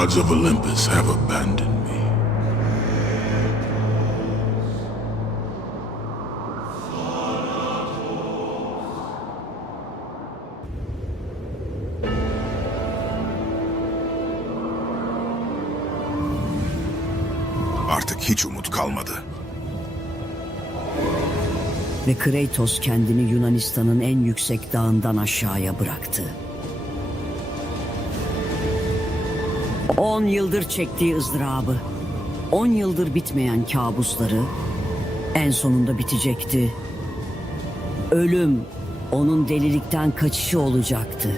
gods of Olympus have abandoned me. Artık hiç umut kalmadı. Ve Kratos kendini Yunanistan'ın en yüksek dağından aşağıya bıraktı. 10 yıldır çektiği ızdırabı, 10 yıldır bitmeyen kabusları en sonunda bitecekti. Ölüm onun delilikten kaçışı olacaktı.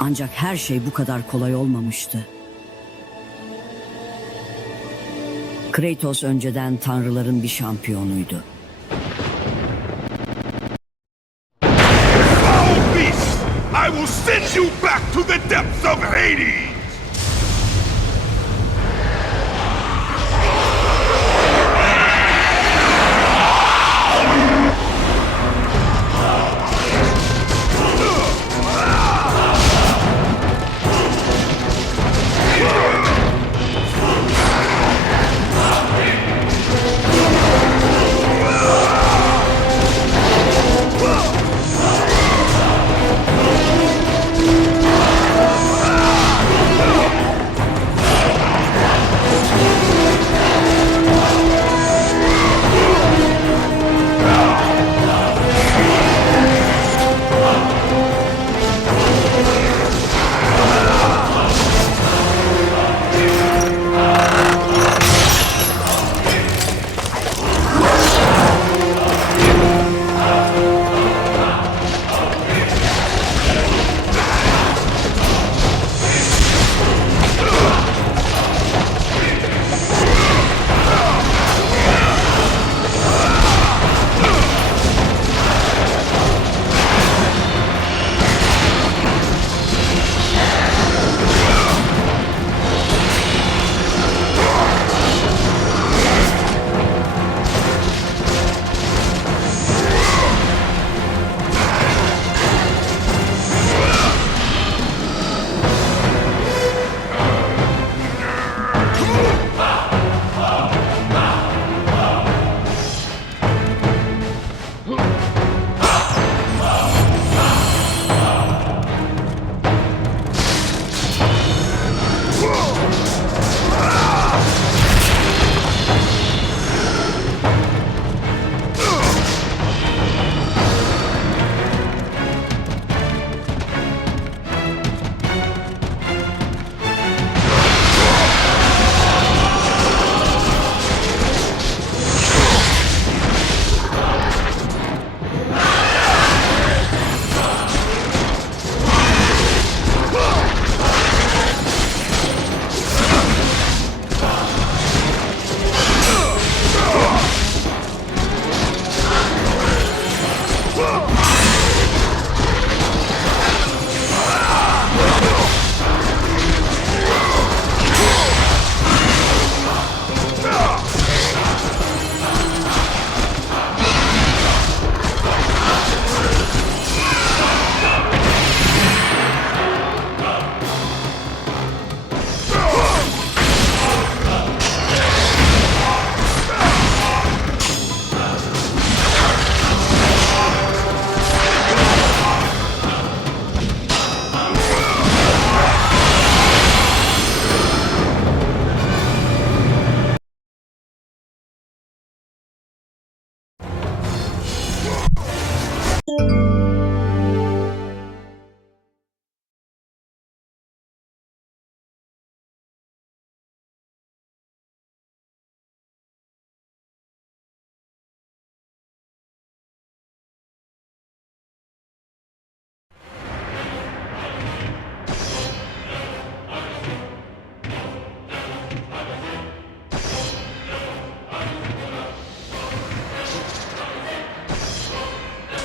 Ancak her şey bu kadar kolay olmamıştı. Kratos önceden tanrıların bir şampiyonuydu. Foul beast! I will send you back to the depths of Hades!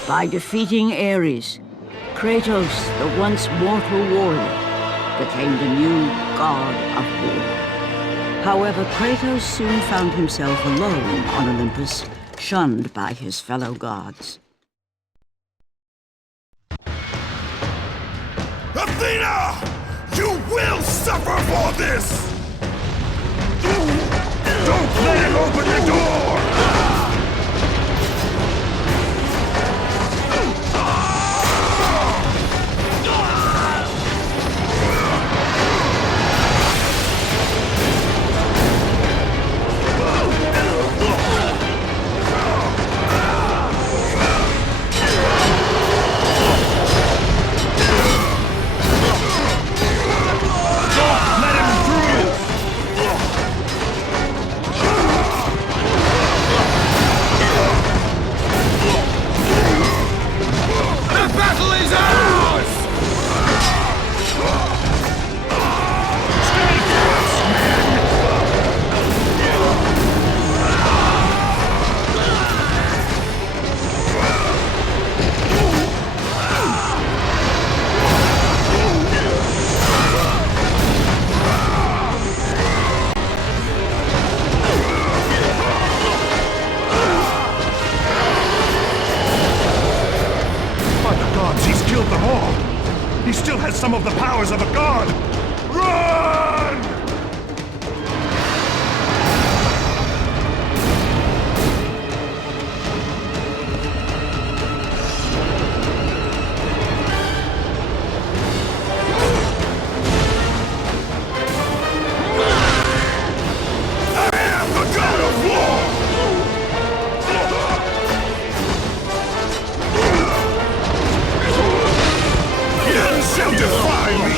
By defeating Ares, Kratos, the once mortal warrior, became the new god of war. However, Kratos soon found himself alone on Olympus, shunned by his fellow gods. Athena! You will suffer for this! Don't let him open the door! He still has some of the powers of a god! Run! I am the god of war! None shall defy me!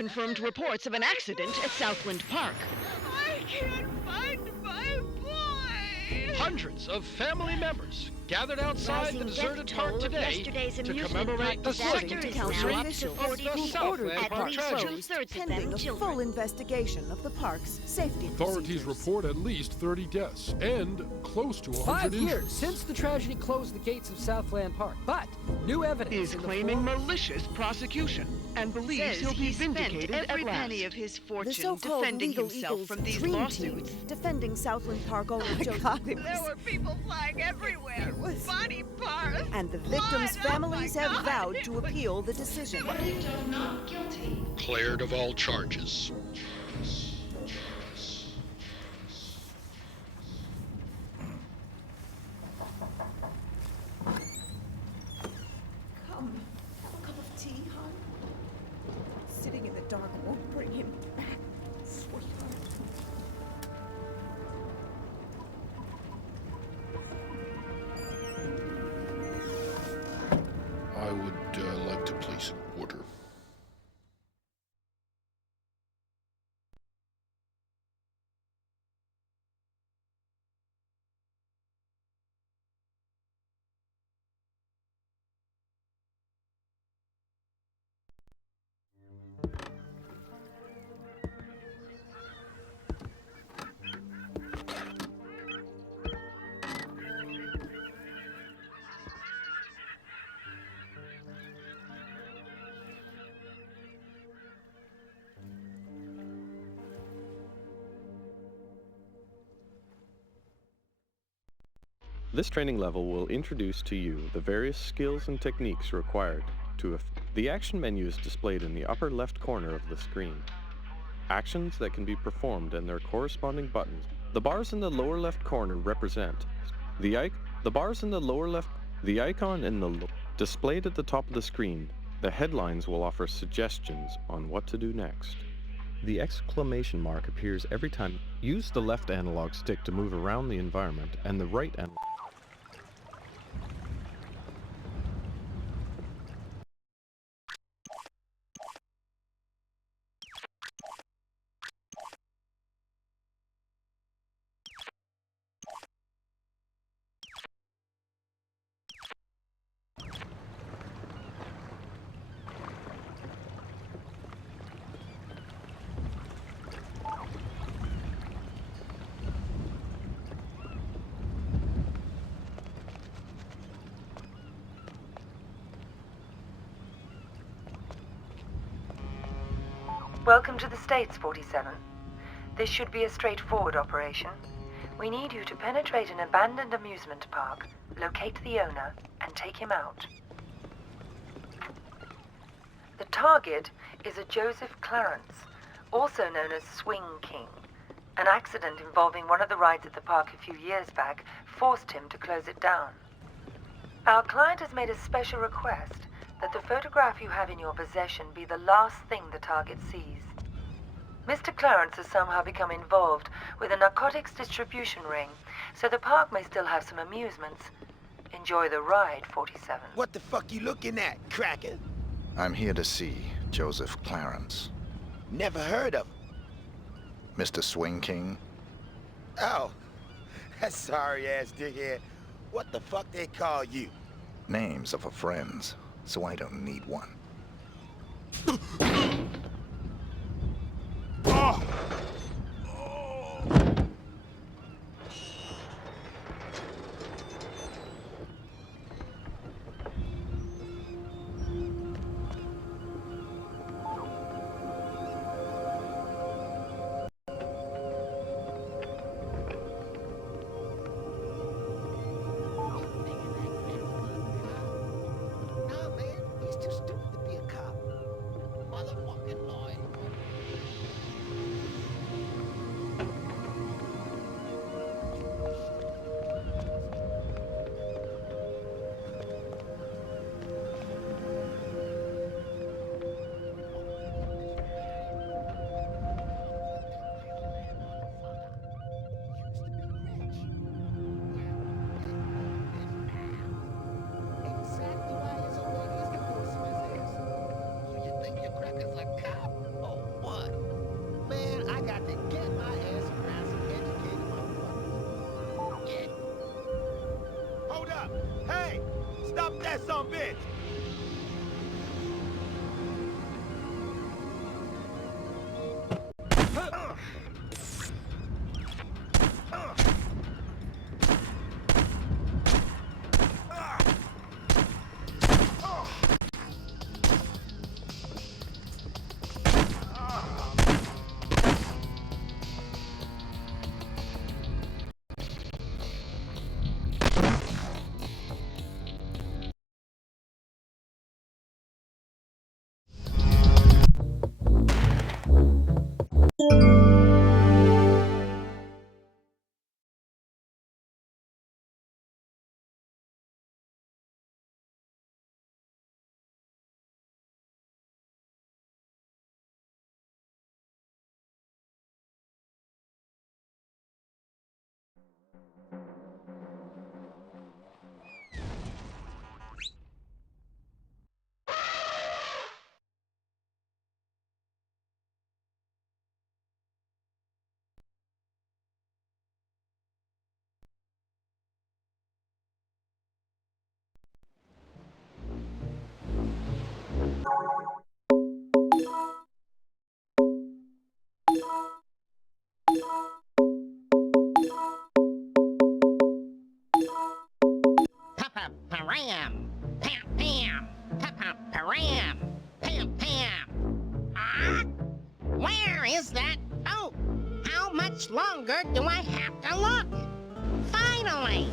unconfirmed reports of an accident at Southland Park. I can't find my boy! Hundreds of family members gathered outside the deserted park today to commemorate the second anniversary of the Southland Park tragedy. Pending a full investigation of the park's safety Authorities report at least 30 deaths and close to 100 5 years injuries. since the tragedy closed the gates of Southland Park, but new evidence Is in the claiming form- malicious prosecution and believes he'll be vindicated at every last. penny of his The fortune so-called defending legal himself Eagles from these dream lawsuits. team defending Southland Park owner Joseph. There were people flying everywhere. Body parts. And the victims' families have vowed to appeal the decision. Cleared of all charges. Come, have a cup of tea, hon. Sitting in the dark won't bring him back, sweetheart. I would like to place an order. This training level will introduce to you the various skills and techniques required to the action menu is displayed in the upper left corner of the screen. Actions that can be performed and their corresponding buttons. The bars in the lower left corner represent the icon in the displayed at the top of the screen. The headlines will offer suggestions on what to do next. The exclamation mark appears every time. Use the left analog stick to move around the environment and the right analog. Welcome to the States, 47. This should be a straightforward operation. We need you to penetrate an abandoned amusement park, locate the owner, and take him out. The target is a Joseph Clarence, also known as Swing King. An accident involving one of the rides at the park a few years back forced him to close it down. Our client has made a special request that the photograph you have in your possession be the last thing the target sees. Mr. Clarence has somehow become involved with a narcotics distribution ring, so the park may still have some amusements. Enjoy the ride, 47. What the fuck you looking at, cracker? I'm here to see Joseph Clarence. Never heard of him. Mr. Swing King? Oh, that sorry-ass dickhead. What the fuck they call you? Names of a friends, so I don't need one. that some bitch! Pam, pam, pam, pam, pam, pam, pam. Ah, where is that? Oh, how much longer do I have to look? Finally!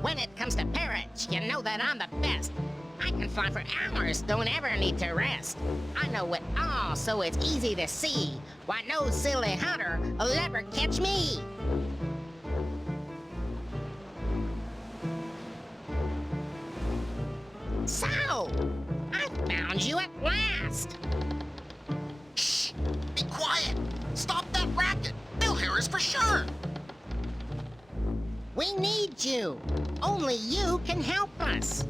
When it comes to parrots, you know that I'm the best. I can fly for hours, don't ever need to rest. I know it all, so it's easy to see why no silly hunter will ever catch me. So, I found you at last. Shh! Be quiet! Stop that racket! They'll hear us for sure! We need you. Only you can help us.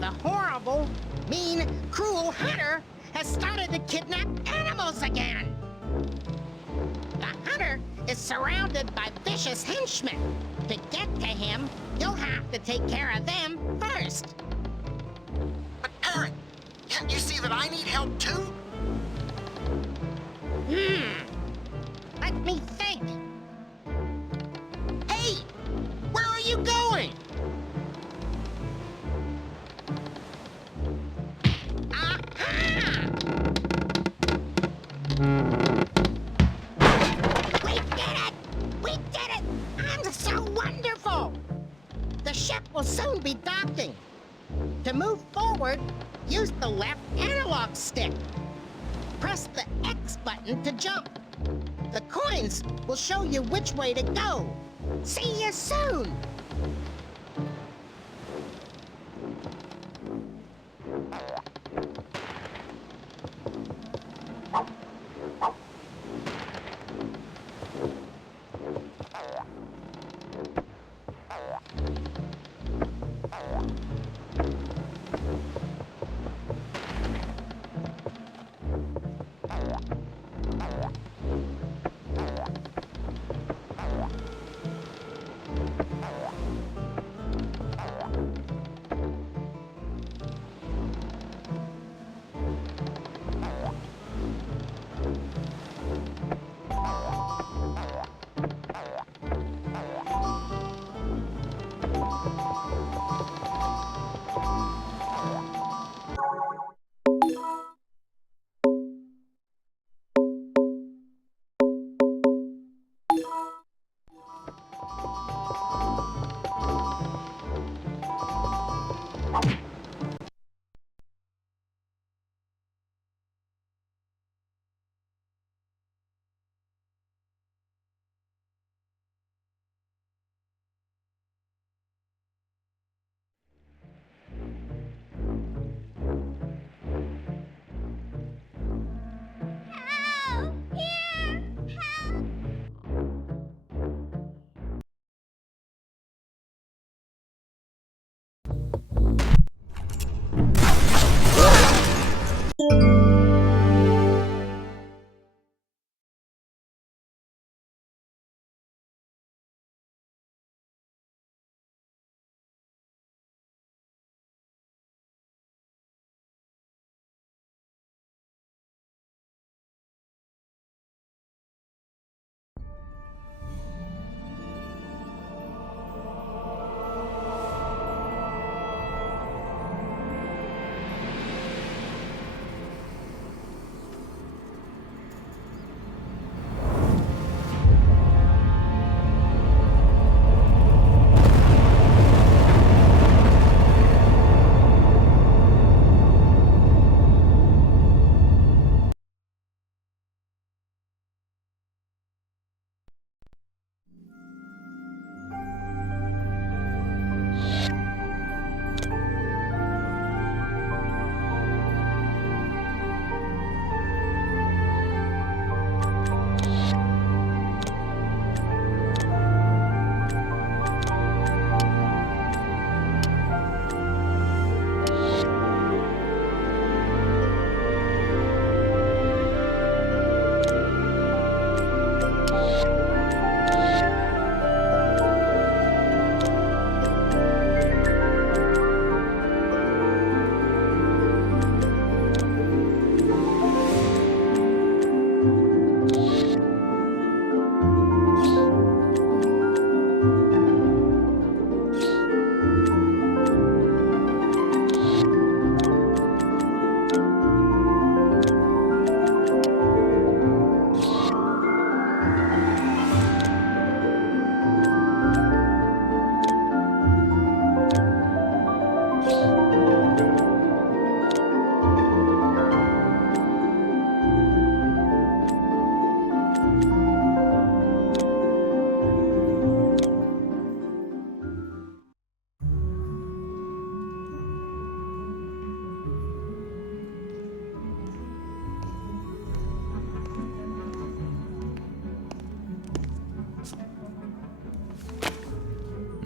The horrible, mean, cruel hunter has started to kidnap animals again. The hunter is surrounded by vicious henchmen. To get to him, you'll have to take care of them first. But Eric, can't you see that I need help too? Let me think. Hey! Where are you going? Aha! We did it! We did it! I'm so wonderful! The ship will soon be docking. To move forward, use the left analog stick. Press the X button to jump. The coins will show you which way to go. See you soon!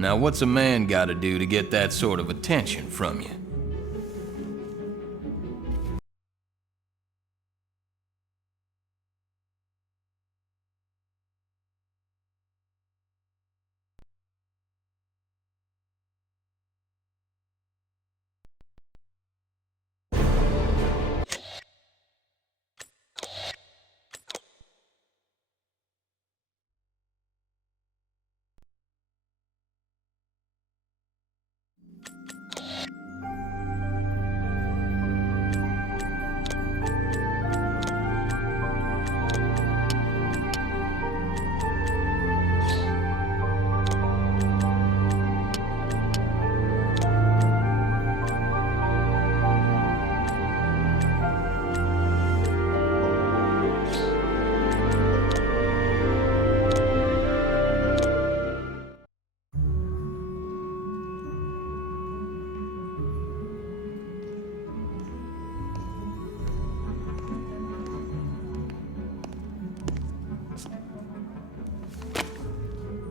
Now what's a man gotta do to get that sort of attention from you?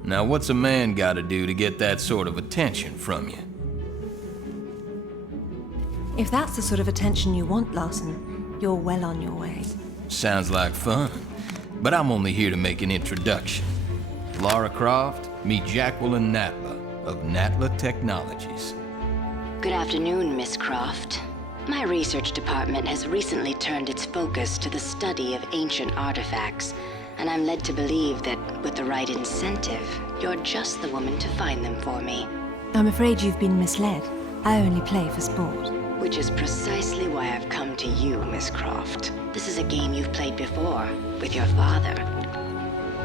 Now what's a man gotta do to get that sort of attention from you? If that's the sort of attention you want, Larson, you're well on your way. Sounds like fun, but I'm only here to make an introduction. Lara Croft, meet Jacqueline Natla of Natla Technologies. Good afternoon, Miss Croft. My research department has recently turned its focus to the study of ancient artifacts, and I'm led to believe that with the right incentive, you're just the woman to find them for me. I'm afraid you've been misled. I only play for sport. Which is precisely why I've come to you, Miss Croft. This is a game you've played before, with your father.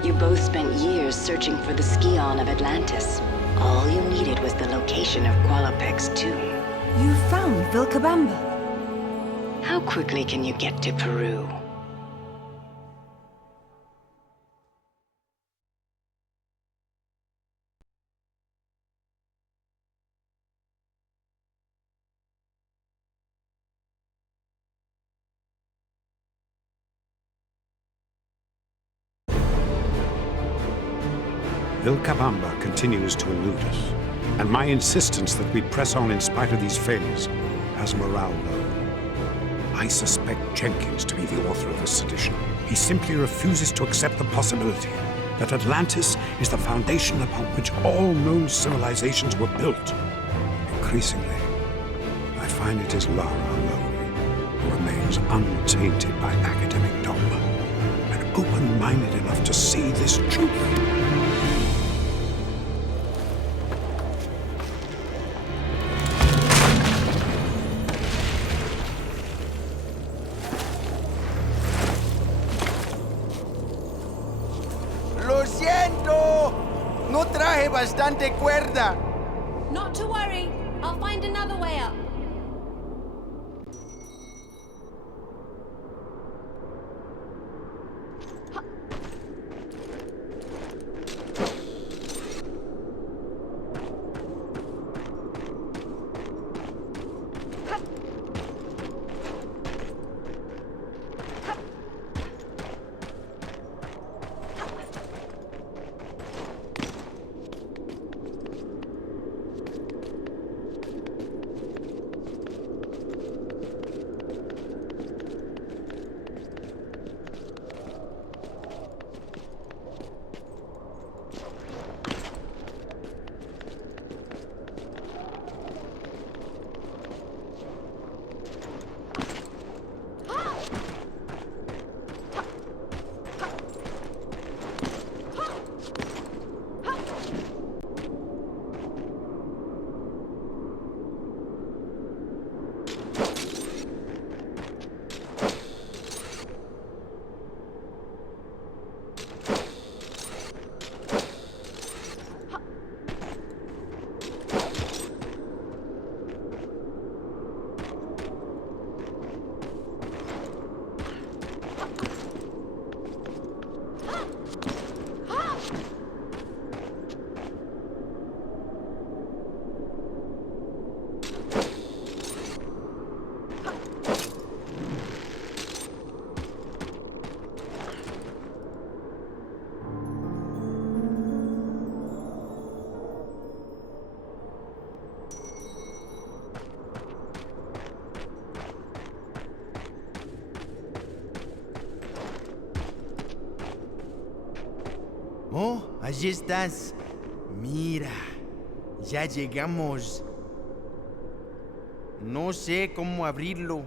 You both spent years searching for the Scion of Atlantis. All you needed was the location of Qualopec's tomb. You found Vilcabamba. How quickly can you get to Peru? Vilcabamba continues to elude us, and my insistence that we press on in spite of these failures has morale low. I suspect Jenkins to be the author of this sedition. He simply refuses to accept the possibility that Atlantis is the foundation upon which all known civilizations were built. Increasingly, I find it is Lara alone who remains untainted by academic dogma and open-minded enough to see this truth. Bastante cuerda. Not to worry. I'll find another way up. Oh, allí estás. Mira, ya llegamos. No sé cómo abrirlo.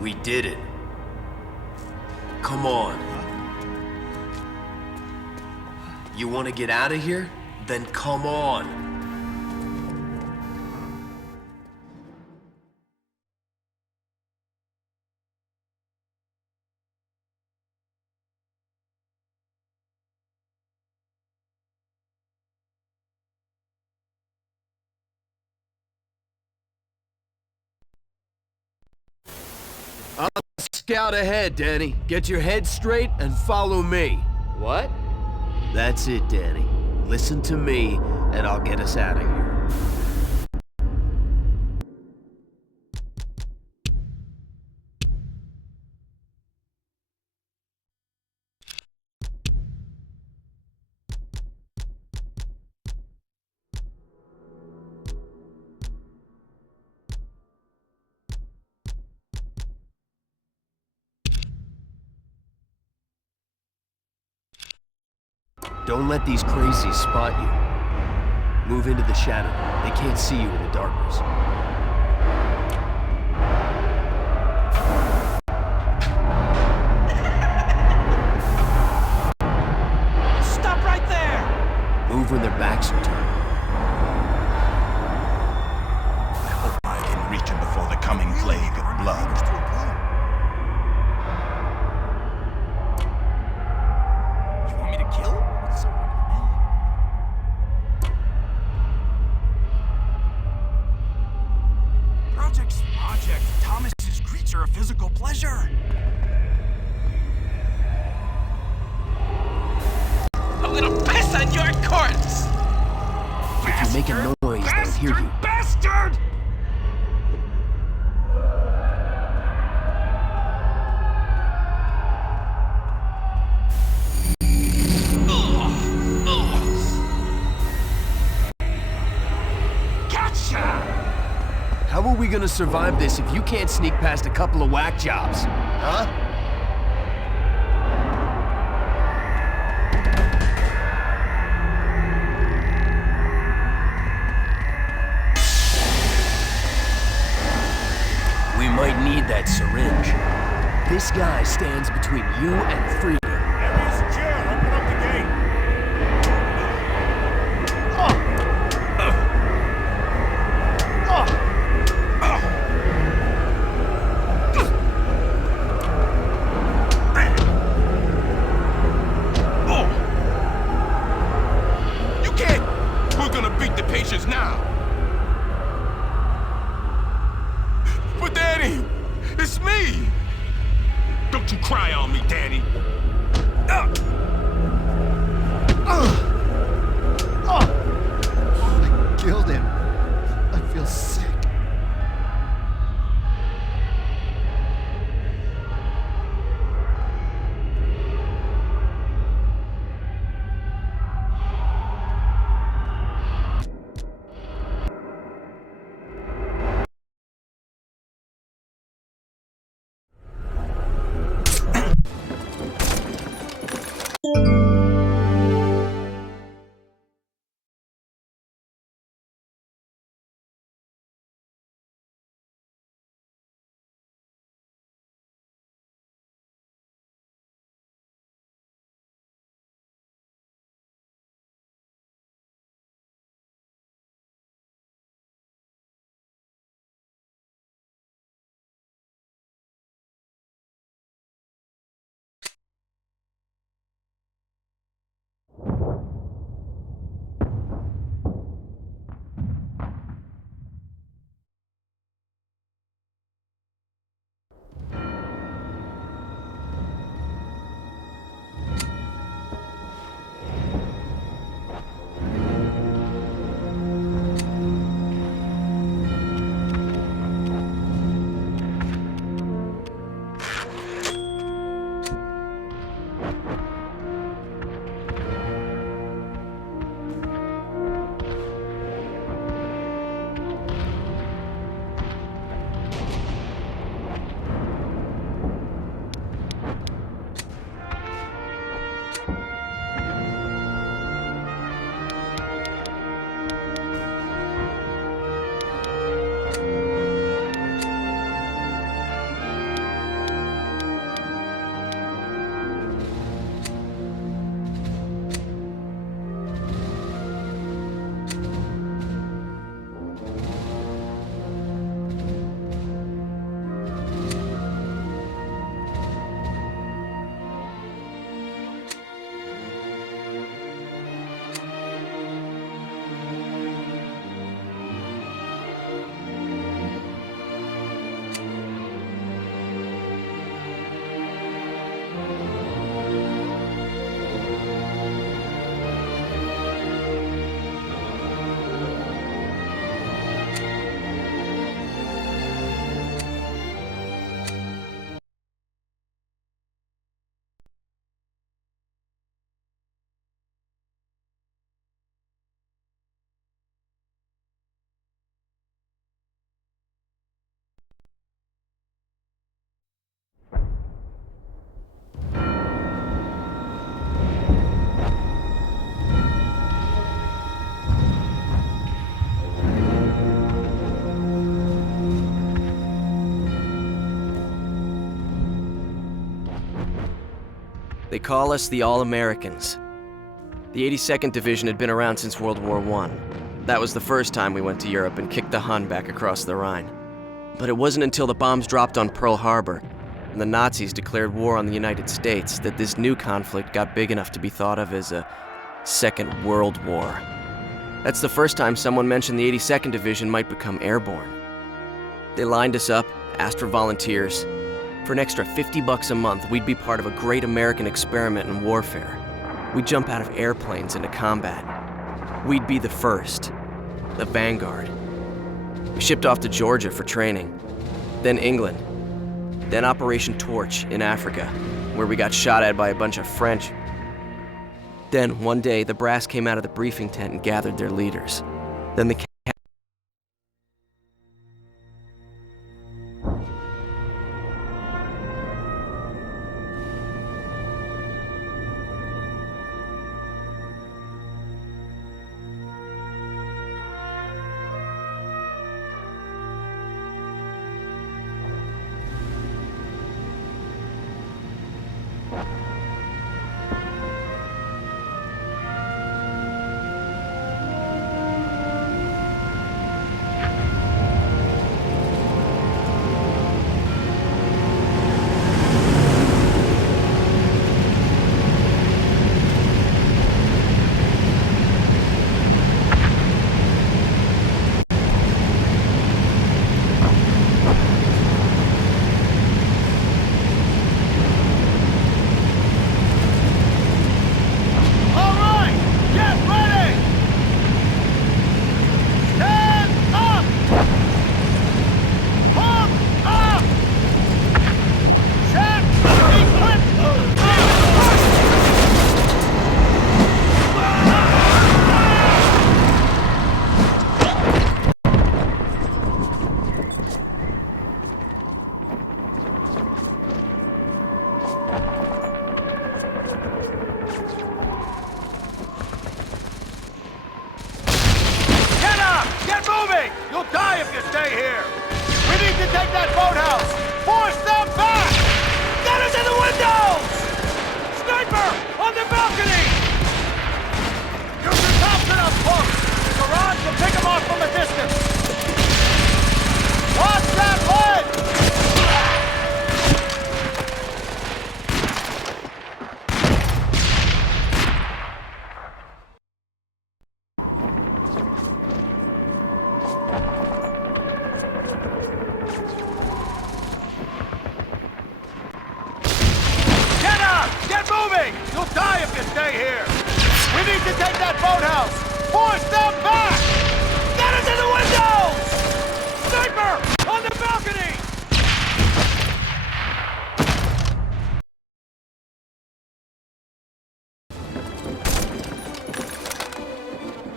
We did it. Come on. You want to get out of here? Then come on. I'll scout ahead, Danny. Get your head straight and follow me. What? That's it, Danny. Listen to me, and I'll get us out of here. Don't let these crazies spot you. Move into the shadow. They can't see you in the darkness. Stop right there! Move when their backs are turned. I hope I can reach him before the coming plague of blood. You want me to kill? Project. Thomas's creature a physical pleasure. I'm gonna piss on your corpse! If you make a noise, they'll hear you. Bastard! Gotcha! How are we gonna survive this if you can't sneak past a couple of whack jobs? Huh? We might need that syringe. This guy stands between you and freedom. Now! But Danny! It's me! Don't you cry on me, Danny! I killed him. I feel sick. They call us the All-Americans. The 82nd Division had been around since World War I. That was the first time we went to Europe and kicked the Hun back across the Rhine. But it wasn't until the bombs dropped on Pearl Harbor and the Nazis declared war on the United States that this new conflict got big enough to be thought of as a Second World War. That's the first time someone mentioned the 82nd Division might become airborne. They lined us up, asked for volunteers. For an extra $50 a month, we'd be part of a great American experiment in warfare. We'd jump out of airplanes into combat. We'd be the first, the Vanguard. We shipped off to Georgia for training, then England, then Operation Torch in Africa, where we got shot at by a bunch of French. Then, one day, the brass came out of the briefing tent and gathered their leaders. Then the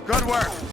Good work.